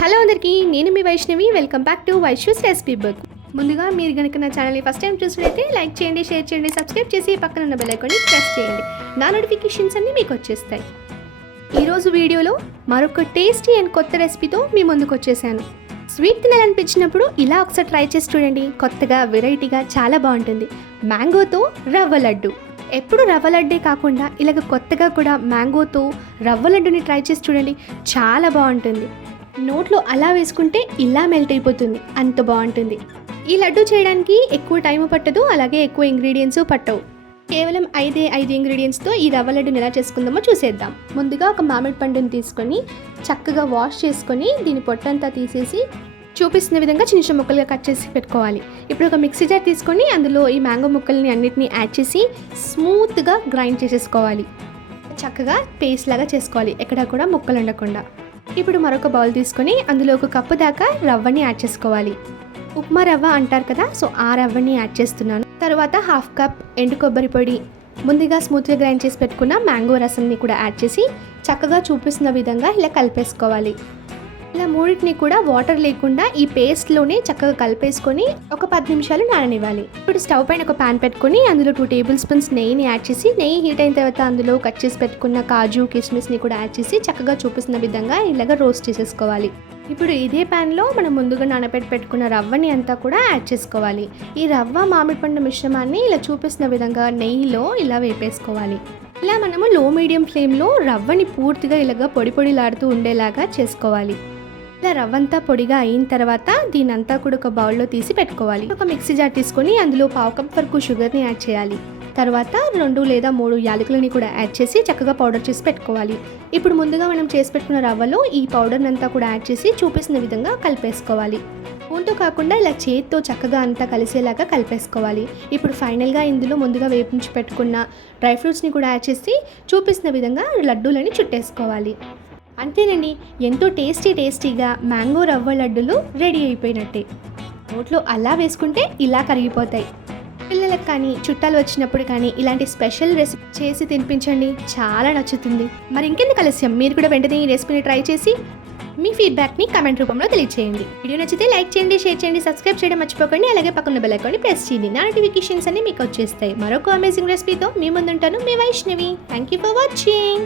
Hello అందరికీ నేను మీ Vaishnavi. Welcome back to Vaishu's recipe book ముందుగా మీరు కనుక నా ఛానల్ని ఫస్ట్ టైం చూసినట్లయితే లైక్ చేయండి షేర్ చేయండి సబ్స్క్రైబ్ చేసి పక్కన ఉన్న బెల్ ఐకాన్ని ప్రెస్ చేయండి. నా నోటిఫికేషన్స్ అన్నీ మీకు వచ్చేస్తాయి. ఈరోజు వీడియోలో మరొక టేస్టీ అండ్ కొత్త రెసిపీతో మీ ముందుకు వచ్చేసాను. స్వీట్ తినాలనిపించినప్పుడు ఇలా ఒకసారి ట్రై చేసి చూడండి. కొత్తగా వెరైటీగా చాలా బాగుంటుంది. మ్యాంగోతో రవ్వ లడ్డు. ఎప్పుడు రవ్వ లడ్డే కాకుండా ఇలాగ కొత్తగా కూడా మ్యాంగోతో రవ్వ లడ్డుని ట్రై చేసి చూడండి. చాలా బాగుంటుంది. నోట్లో అలా వేసుకుంటే ఇలా మెల్ట్ అయిపోతుంది. అంత బాగుంటుంది. ఈ లడ్డు చేయడానికి ఎక్కువ టైం పట్టదు అలాగే ఎక్కువ ఇంగ్రీడియంట్స్ పట్టవు. కేవలం ఐదే ఐదు ఇంగ్రీడియంట్స్తో ఈ రవ్వ లడ్డుని ఎలా చేసుకుందామో చూసేద్దాం. ముందుగా ఒక మామిడి పండుని తీసుకొని చక్కగా వాష్ చేసుకొని దీని పొట్టంతా తీసేసి చూపిస్తున్న విధంగా చిన్న చిన్న ముక్కలుగా కట్ చేసి పెట్టుకోవాలి. ఇప్పుడు ఒక మిక్సీ జార్ తీసుకొని అందులో ఈ మ్యాంగో ముక్కల్ని అన్నిటిని యాడ్ చేసి స్మూత్గా గ్రైండ్ చేసేసుకోవాలి. చక్కగా పేస్ట్ లాగా చేసుకోవాలి. ఎక్కడ కూడా ముక్కలు ఉండకుండా. ఇప్పుడు మరొక బౌల్ తీసుకొని అందులో ఒక కప్పు దాకా రవ్వని యాడ్ చేసుకోవాలి. ఉప్మా రవ్వ అంటారు కదా సో ఆ రవ్వని యాడ్ చేస్తున్నాను. తర్వాత హాఫ్ కప్ ఎండు కొబ్బరి పొడి ముందుగా స్మూత్గా గ్రైండ్ చేసి పెట్టుకున్న మ్యాంగో రసంని కూడా యాడ్ చేసి చక్కగా చూపిస్తున్న విధంగా ఇలా కలిపేసుకోవాలి. ఇలా మూడింటిని కూడా వాటర్ లేకుండా ఈ పేస్ట్లోనే చక్కగా కలిపేసుకొని ఒక పది నిమిషాలు నాననివ్వాలి. ఇప్పుడు స్టవ్ పైన ఒక పాన్ పెట్టుకొని అందులో టూ టేబుల్ స్పూన్స్ నెయ్యిని యాడ్ చేసి నెయ్యి హీట్ అయిన తర్వాత అందులో కట్ చేసి పెట్టుకున్న కాజు కిస్మిస్ని కూడా యాడ్ చేసి చక్కగా చూపిస్తున్న విధంగా ఇలాగ రోస్ట్ చేసేసుకోవాలి. ఇప్పుడు ఇదే ప్యాన్లో మనం ముందుగా నానబెట్టి పెట్టుకున్న రవ్వని అంతా కూడా యాడ్ చేసుకోవాలి. ఈ రవ్వ మామిడి పండు మిశ్రమాన్ని ఇలా చూపిస్తున్న విధంగా నెయ్యిలో ఇలా వేపేసుకోవాలి. ఇలా మనము లో మీడియం ఫ్లేమ్లో రవ్వని పూర్తిగా ఇలాగ పొడి పొడిలాడుతూ ఉండేలాగా చేసుకోవాలి. ఇలా రవ్వంతా పొడిగా అయిన తర్వాత దీని అంతా కూడా ఒక బౌల్లో తీసి పెట్టుకోవాలి. ఒక మిక్సీ జార్ తీసుకొని అందులో పావు కప్ వరకు షుగర్ని యాడ్ చేయాలి. తర్వాత రెండు లేదా మూడు యాలకులని కూడా యాడ్ చేసి చక్కగా పౌడర్ చేసి పెట్టుకోవాలి. ఇప్పుడు ముందుగా మనం చేసి పెట్టుకున్న రవ్వలో ఈ పౌడర్ని అంతా కూడా యాడ్ చేసి చూపిస్తున్న విధంగా కలిపేసుకోవాలి. స్పూన్తో కాకుండా ఇలా చేతితో చక్కగా అంతా కలిసేలాగా కలిపేసుకోవాలి. ఇప్పుడు ఫైనల్గా ఇందులో ముందుగా వేపించి పెట్టుకున్న డ్రై ఫ్రూట్స్ని కూడా యాడ్ చేసి చూపిస్తున్న విధంగా లడ్డూలని చుట్టేసుకోవాలి. అంతేనండి ఎంతో టేస్టీ టేస్టీగా మ్యాంగో రవ్వ లడ్డులు రెడీ అయిపోయినట్టే. నోట్లో అలా వేసుకుంటే ఇలా కరిగిపోతాయి. పిల్లలకు కానీ చుట్టాలు వచ్చినప్పుడు కానీ ఇలాంటి స్పెషల్ రెసిపీ చేసి తినిపించండి. చాలా నచ్చుతుంది. మరి ఇంకెందుకు ఆలస్యం? మీరు కూడా వెంటనే ఈ రెసిపీని ట్రై చేసి మీ ఫీడ్బ్యాక్ని కమెంట్ రూపంలో తెలియచేయండి. వీడియో నచ్చితే లైక్ చేయండి షేర్ చేయండి సబ్స్క్రైబ్ చేయడం మర్చిపోకండి. అలాగే పక్కన బెల్ ఐకాన్ని ప్రెస్ చేయండి. నా నోటిఫికేషన్స్ అన్ని మీకు వచ్చేస్తాయి. మరొక అమేజింగ్ రెసిపీతో మీ ముందుంటాను మీ Vaishnavi. Thank you for watching